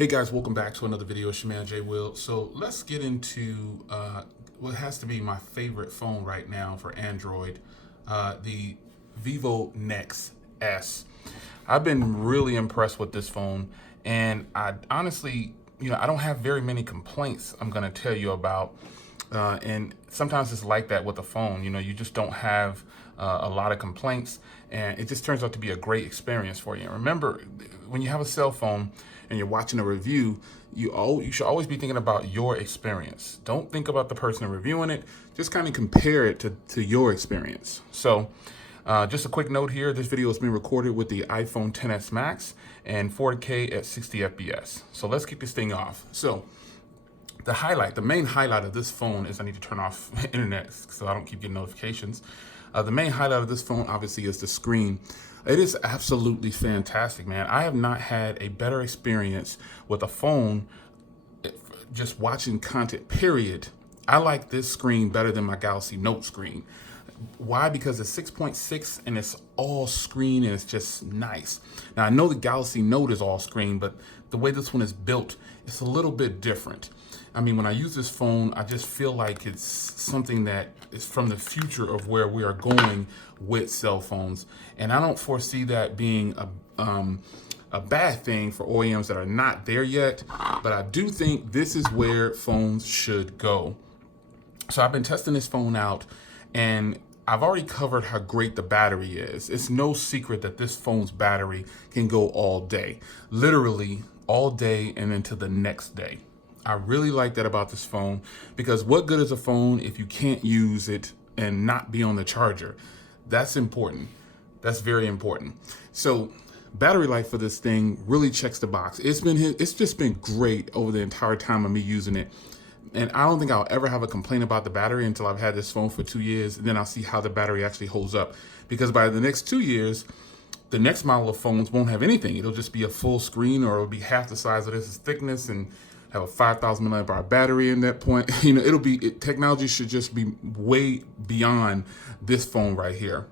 Hey guys, welcome back to another video. It's your man Jay Will. So let's get into what has to be my favorite phone right now for Android, the Vivo Nex S. I've been really impressed with this phone, and I honestly, I don't have very many complaints I'm gonna tell you about. And sometimes it's like that with a phone. You just don't have a lot of complaints, and it just turns out to be a great experience for you. And remember, when you have a cell phone and you're watching a review, you should always be thinking about your experience. Don't think about the person reviewing it. Just kind of compare it to your experience. So just a quick note here, this video has been recorded with the iPhone XS Max and 4K at 60 FPS. So let's kick this thing off. So the main highlight of this phone is I need to turn off internet so I don't keep getting notifications. The main highlight of this phone obviously is the screen. It is absolutely fantastic, man. I have not had a better experience with a phone just watching content, period. I like this screen better than my Galaxy Note screen. Why? Because it's 6.6 and it's all screen and it's just nice. Now I know the Galaxy Note is all screen, but the way this one is built, it's a little bit different. I mean, when I use this phone, I just feel like it's something that is from the future of where we are going with cell phones. And I don't foresee that being a bad thing for OEMs that are not there yet, but I do think this is where phones should go. So I've been testing this phone out, and I've already covered how great the battery is. It's no secret that this phone's battery can go all day, literally all day and into the next day. I really like that about this phone, because what good is a phone if you can't use it and not be on the charger? That's important. That's very important. So battery life for this thing really checks the box. It's just been great over the entire time of me using it. And I don't think I'll ever have a complaint about the battery until I've had this phone for 2 years, and then I'll see how the battery actually holds up. Because by the next 2 years, the next model of phones won't have anything. It'll just be a full screen, or it'll be half the size of this thickness and have a 5,000 milliamp hour battery in that point. Technology should just be way beyond this phone right here.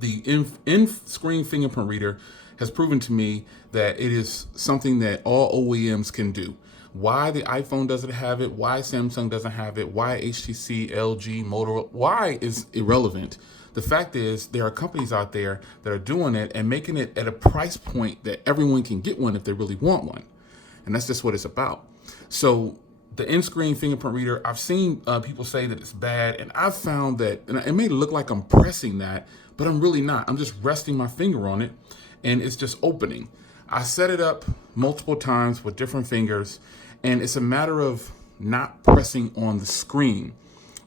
The in-screen fingerprint reader has proven to me that it is something that all OEMs can do. Why the iPhone doesn't have it, why Samsung doesn't have it, why HTC, LG, Motorola, why is irrelevant. The fact is, there are companies out there that are doing it and making it at a price point that everyone can get one if they really want one. And that's just what it's about. So the in-screen fingerprint reader, I've seen people say that it's bad, and I've found that, and it may look like I'm pressing that, but I'm really not. I'm just resting my finger on it, and it's just opening. I set it up multiple times with different fingers, and it's a matter of not pressing on the screen.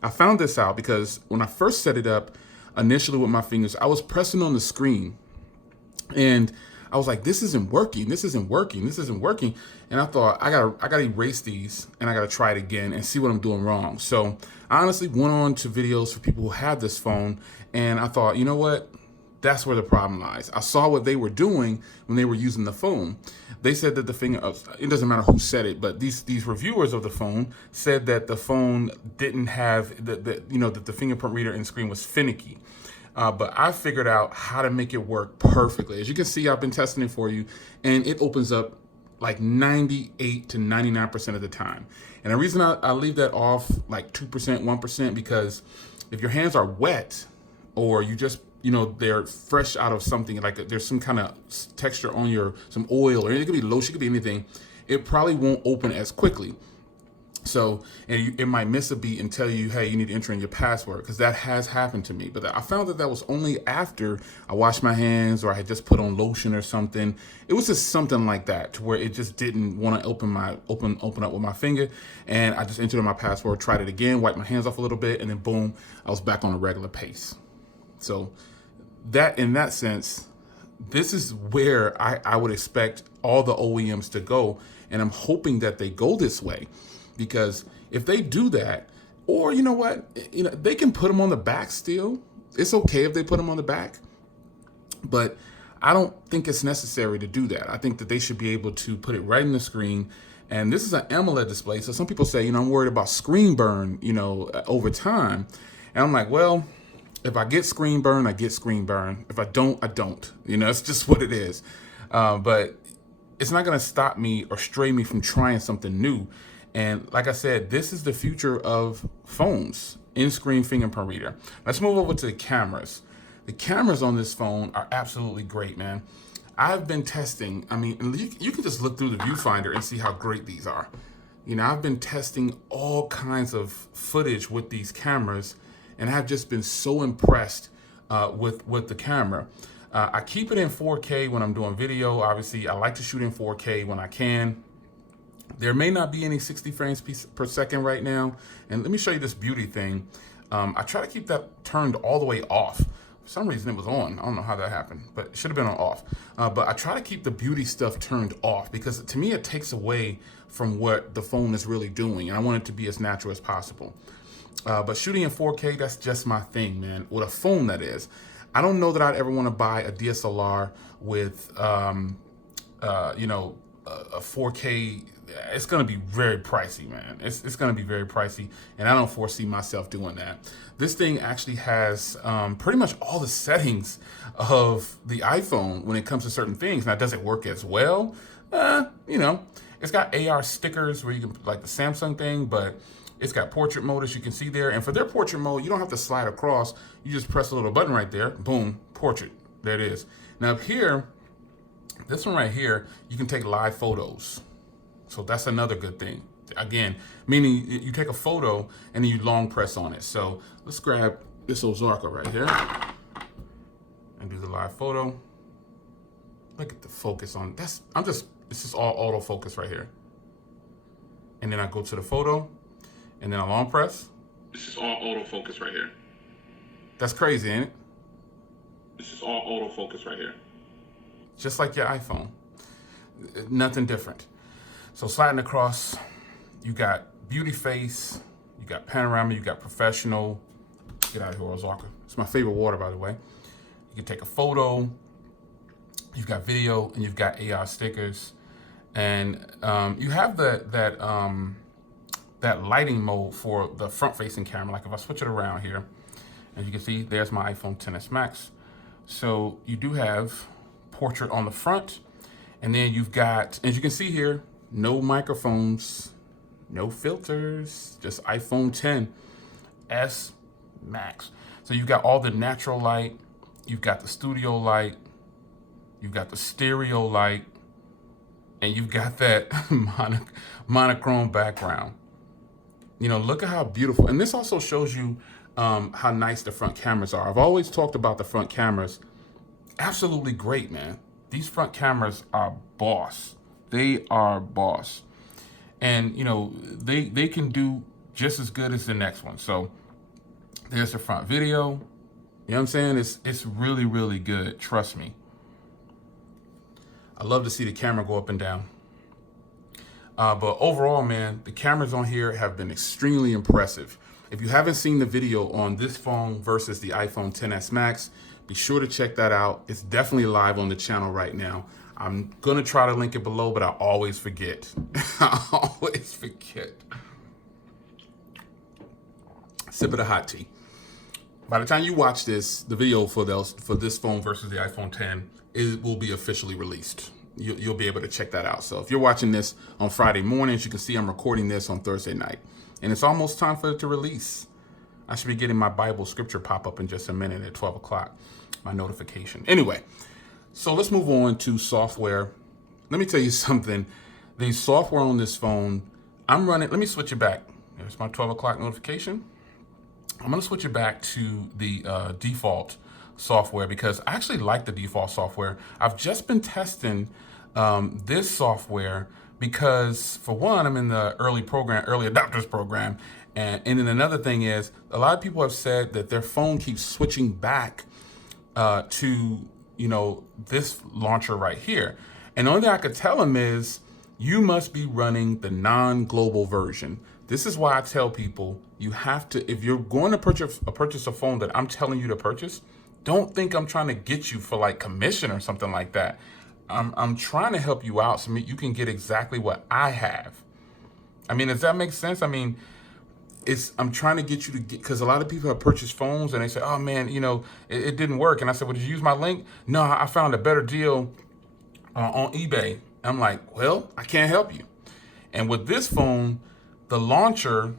I found this out because when I first set it up initially with my fingers, I was pressing on the screen, and I was like, this isn't working. And I thought, I gotta erase these, and I gotta try it again and see what I'm doing wrong. So I honestly went on to videos for people who had this phone, and I thought, you know what? That's where the problem lies. I saw what they were doing when they were using the phone. They said that it doesn't matter who said it, but these reviewers of the phone said that the phone didn't have, that the fingerprint reader and screen was finicky. But I figured out how to make it work perfectly. As you can see, I've been testing it for you, and it opens up like 98 to 99% of the time. And the reason I leave that off like 2%, 1%, because if your hands are wet, or you just, they're fresh out of something, like there's some kind of texture on some oil, or it could be lotion, it could be anything, it probably won't open as quickly. So, and it might miss a beat and tell you, hey, you need to enter in your password, because that has happened to me. But I found that was only after I washed my hands, or I had just put on lotion or something. It was just something like that, to where it just didn't want to open up with my finger. And I just entered in my password, tried it again, wiped my hands off a little bit, and then boom, I was back on a regular pace. So in that sense, this is where I would expect all the OEMs to go. And I'm hoping that they go this way. Because if they do that, or you know what, they can put them on the back still. It's okay if they put them on the back, but I don't think it's necessary to do that. I think that they should be able to put it right in the screen. And this is an AMOLED display, so some people say, I'm worried about screen burn, over time. And I'm like, well, if I get screen burn, I get screen burn. If I don't, I don't. It's just what it is. But it's not gonna stop me or stray me from trying something new. And like I said, this is the future of phones, in-screen fingerprint reader. Let's move over to the cameras. The cameras on this phone are absolutely great, man. I've been testing, I mean, you can just look through the viewfinder and see how great these are. You know, I've been testing all kinds of footage with these cameras, and I've just been so impressed with the camera. I keep it in 4K when I'm doing video. Obviously, I like to shoot in 4K when I can. There may not be any 60 frames per second right now. And let me show you this beauty thing. I try to keep that turned all the way off. For some reason it was on. I don't know how that happened, but it should have been on off. But I try to keep the beauty stuff turned off because to me it takes away from what the phone is really doing. And I want it to be as natural as possible. But shooting in 4K, that's just my thing, man. With a phone, that is. I don't know that I'd ever want to buy a DSLR with, you know, a 4K. It's going to be very pricey, man. It's going to be very pricey, and I don't foresee myself doing that. This thing actually has pretty much all the settings of the iPhone when it comes to certain things. Now, does it work as well? You know, it's got AR stickers where you can, like the Samsung thing, but it's got portrait mode, as you can see there. And for their portrait mode, you don't have to slide across. You just press a little button right there. Boom, portrait. There it is. Now up here, this one right here, you can take live photos. So that's another good thing. Again, meaning you take a photo and then you long press on it. So let's grab this Ozarka right here and do the live photo. Look at the focus on this. This is all autofocus right here. And then I go to the photo and then I long press. This is all autofocus right here. That's crazy, ain't it? This is all autofocus right here. Just like your iPhone. Nothing different. So sliding across, you got beauty face, you got panorama, you got professional. Get out of here, Ozarka. It's my favorite water, by the way. You can take a photo, you've got video, and you've got AR stickers. And you have that lighting mode for the front-facing camera. Like if I switch it around here, as you can see, there's my iPhone XS Max. So you do have portrait on the front, and then you've got, as you can see here, no microphones, no filters, just iPhone XS Max. So you've got all the natural light, you've got the studio light, you've got the stereo light, and you've got that monochrome background. You know, look at how beautiful. And this also shows you how nice the front cameras are. I've always talked about the front cameras. Absolutely great, man. These front cameras are boss. They are boss. And, you know, they can do just as good as the next one. So there's the front video. You know what I'm saying? It's really, really good. Trust me. I love to see the camera go up and down. But overall, man, the cameras on here have been extremely impressive. If you haven't seen the video on this phone versus the iPhone XS Max, be sure to check that out. It's definitely live on the channel right now. I'm gonna try to link it below, but I always forget. I always forget. Sip of the hot tea. By the time you watch this, the video for this phone versus the iPhone X, it will be officially released. You'll be able to check that out. So if you're watching this on Friday morning, as you can see, I'm recording this on Thursday night. And it's almost time for it to release. I should be getting my Bible scripture pop up in just a minute at 12 o'clock, my notification. Anyway, so let's move on to software. Let me tell you something. The software on this phone, I'm running, let me switch it back. There's my 12 o'clock notification. I'm gonna switch it back to the default software because I actually like the default software. I've just been testing this software because, for one, I'm in the early adopters program. And then another thing is, a lot of people have said that their phone keeps switching back to, you know, this launcher right here. And the only thing I could tell them is, you must be running the non-global version. This is why I tell people, you have to, if you're going to purchase a phone that I'm telling you to purchase, don't think I'm trying to get you for like commission or something like that. I'm trying to help you out so you can get exactly what I have. I mean, does that make sense? I mean, I'm trying to get you to get, because a lot of people have purchased phones and they say, oh man, you know, it didn't work. And I said, well, did you use my link? No, I found a better deal on eBay. I'm like, well, I can't help you. And with this phone, the launcher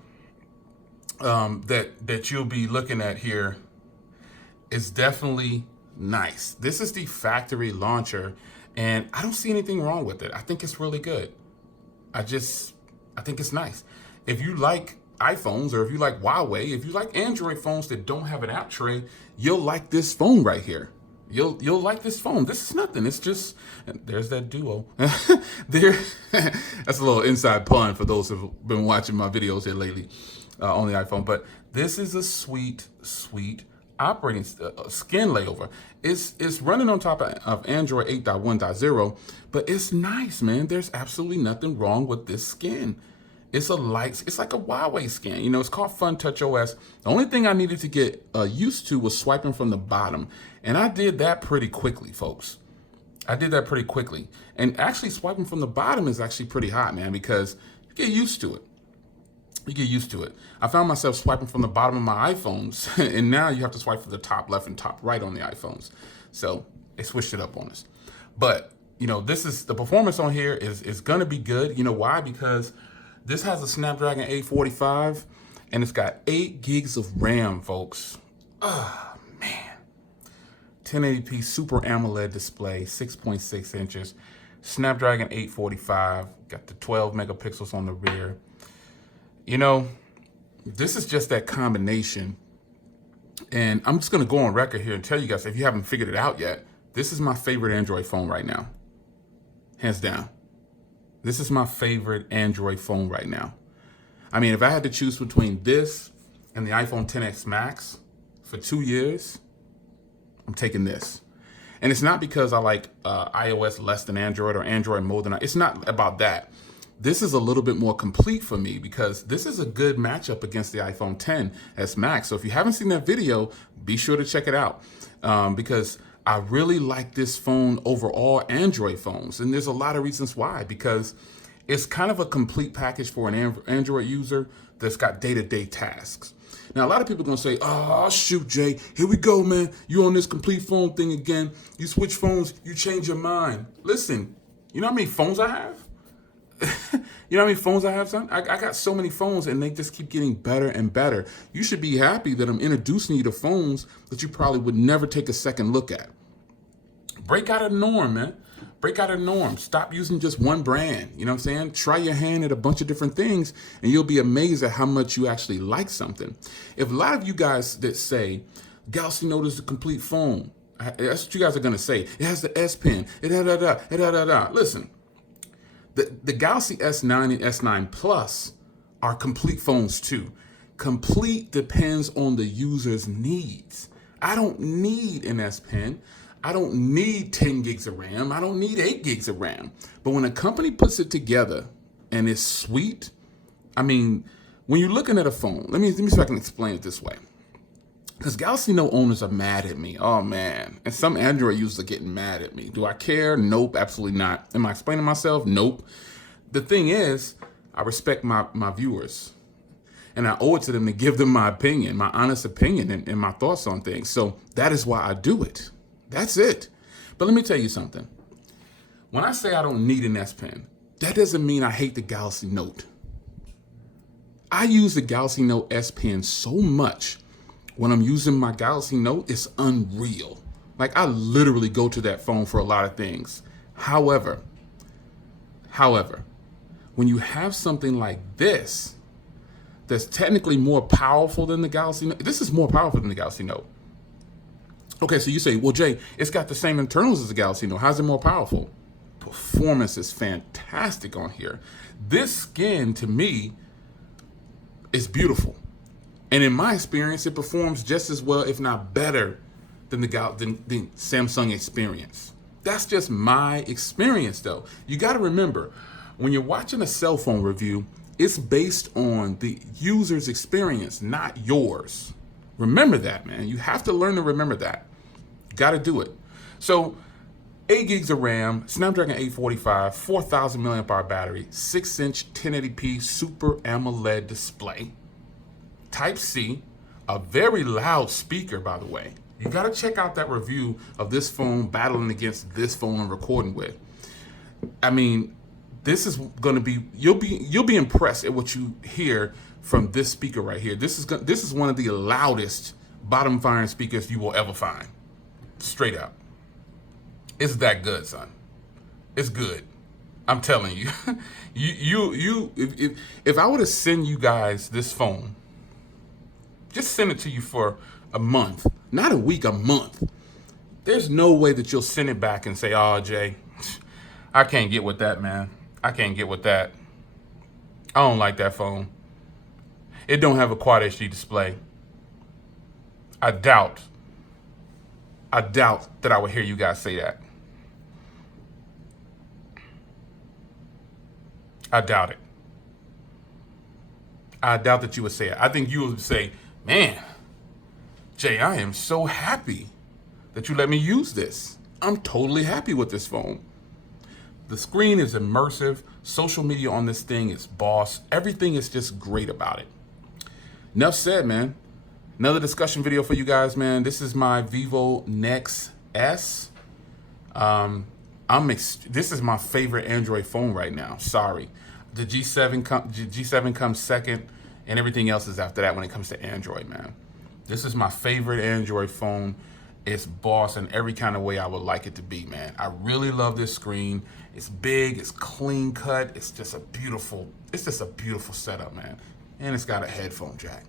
that you'll be looking at here is definitely nice. This is the factory launcher, and I don't see anything wrong with it. I think it's really good. I think it's nice. If you like iPhones, or if you like Huawei, if you like Android phones that don't have an app tray, you'll like this phone right here. You'll like this phone. This is nothing. It's just, there's that duo. There, that's a little inside pun for those who've been watching my videos here lately on the iPhone. But this is a sweet operating skin layover. It's running on top of Android 8.1.0, but it's nice, man. There's absolutely nothing wrong with this skin. It's like a Huawei skin. You know, it's called Fun Touch OS. The only thing I needed to get used to was swiping from the bottom. And I did that pretty quickly, folks. I did that pretty quickly. And actually swiping from the bottom is actually pretty hot, man, because you get used to it. You get used to it. I found myself swiping from the bottom of my iPhones, and now you have to swipe from the top left and top right on the iPhones. So they switched it up on us. But, you know, the performance on here is going to be good. You know why? Because this has a Snapdragon 845, and it's got 8 gigs of RAM, folks. Oh, man. 1080p Super AMOLED display, 6.6 inches. Snapdragon 845, got the 12 megapixels on the rear. You know, this is just that combination. And I'm just going to go on record here and tell you guys, if you haven't figured it out yet, this is my favorite Android phone right now. Hands down. This is my favorite Android phone right now. I mean, if I had to choose between this and the iPhone XS Max for 2 years, I'm taking this. And it's not because I like iOS less than Android or Android more than it's not about that. This is a little bit more complete for me because this is a good matchup against the iPhone XS Max. So if you haven't seen that video, be sure to check it out because I really like this phone over all Android phones. And there's a lot of reasons why, because it's kind of a complete package for an Android user that's got day-to-day tasks. Now, a lot of people are going to say, oh, shoot, Jay, here we go, man. You on this complete phone thing again. You switch phones, you change your mind. Listen, you know how many phones I have? You know how many phones I have, son? I got so many phones, and they just keep getting better and better. You should be happy that I'm introducing you to phones that you probably would never take a second look at. Break out of the norm, man. Break out of the norm. Stop using just one brand. You know what I'm saying? Try your hand at a bunch of different things, and you'll be amazed at how much you actually like something. If a lot of you guys that say, Galaxy Note is a complete phone, that's what you guys are going to say. It has the S Pen. Listen. The Galaxy S9 and S9 Plus are complete phones too. Complete depends on the user's needs. I don't need an S Pen. I don't need 10 gigs of RAM. I don't need 8 gigs of RAM. But when a company puts it together and it's sweet, I mean, when you're looking at a phone, let me see if I can explain it this way. Because Galaxy Note owners are mad at me. Oh, man. And some Android users are getting mad at me. Do I care? Nope, absolutely not. Am I explaining myself? Nope. The thing is, I respect my viewers. And I owe it to them to give them my opinion, my honest opinion and my thoughts on things. So that is why I do it. That's it. But let me tell you something. When I say I don't need an S Pen, that doesn't mean I hate the Galaxy Note. I use the Galaxy Note S Pen so much. When I'm using my Galaxy Note, it's unreal. Like, I literally go to that phone for a lot of things. However, when you have something like this, that's technically more powerful than the Galaxy Note. This is more powerful than the Galaxy Note. Okay, so you say, well, Jay, it's got the same internals as the Galaxy Note. How's it more powerful? Performance is fantastic on here. This skin, to me, is beautiful. And in my experience, it performs just as well, if not better, than the Samsung experience. That's just my experience, though. You got to remember, when you're watching a cell phone review, it's based on the user's experience, not yours. Remember that, man. You have to learn to remember that. You got to do it. So 8 gigs of RAM, Snapdragon 845, 4,000 milliamp hour battery, 6-inch 1080p Super AMOLED display. Type-C, a very loud speaker, by the way. You got to check out that review of this phone battling against this phone I'm recording with. I mean, this is going to be, you'll be impressed at what you hear from this speaker right here. This is one of the loudest bottom firing speakers you will ever find. Straight up. It's that good, son. It's good. I'm telling you. If I were to send you guys this phone, just send it to you for a month, not a week, a month. There's no way that you'll send it back and say, "Oh, Jay, I can't get with that, man. I can't get with that. I don't like that phone. It don't have a quad HD display." I doubt that I would hear you guys say that. I doubt it. I doubt that you would say it. I think you would say, "Man, Jay, I am so happy that you let me use this. I'm totally happy with this phone. The screen is immersive. Social media on this thing is boss. Everything is just great about it." Enough said, man. Another discussion video for you guys, man. This is my Vivo Nex S. This is my favorite Android phone right now. Sorry. The G7 comes second, and everything else is after that when it comes to Android, man. This is my favorite Android phone. It's boss in every kind of way I would like it to be, man. I really love this screen. It's big, it's clean cut. It's just a beautiful setup, man. And it's got a headphone jack.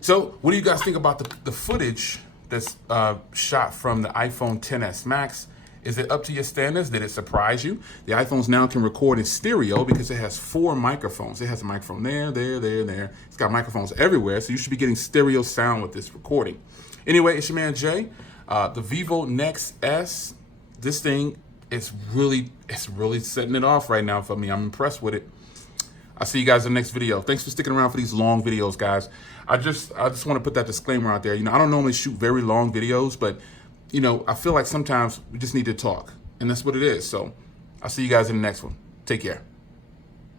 So what do you guys think about the footage that's shot from the iPhone XS Max? Is it up to your standards? Did it surprise you? The iPhones now can record in stereo because it has 4 microphones. It has a microphone there, there. It's got microphones everywhere, so you should be getting stereo sound with this recording. Anyway, it's your man Jay. The Vivo Nex S, this thing is really setting it off right now for me. I'm impressed with it. I'll see you guys in the next video. Thanks for sticking around for these long videos, guys. I just want to put that disclaimer out there. You know, I don't normally shoot very long videos, but you know, I feel like sometimes we just need to talk, and that's what it is. So I'll see you guys in the next one. Take care.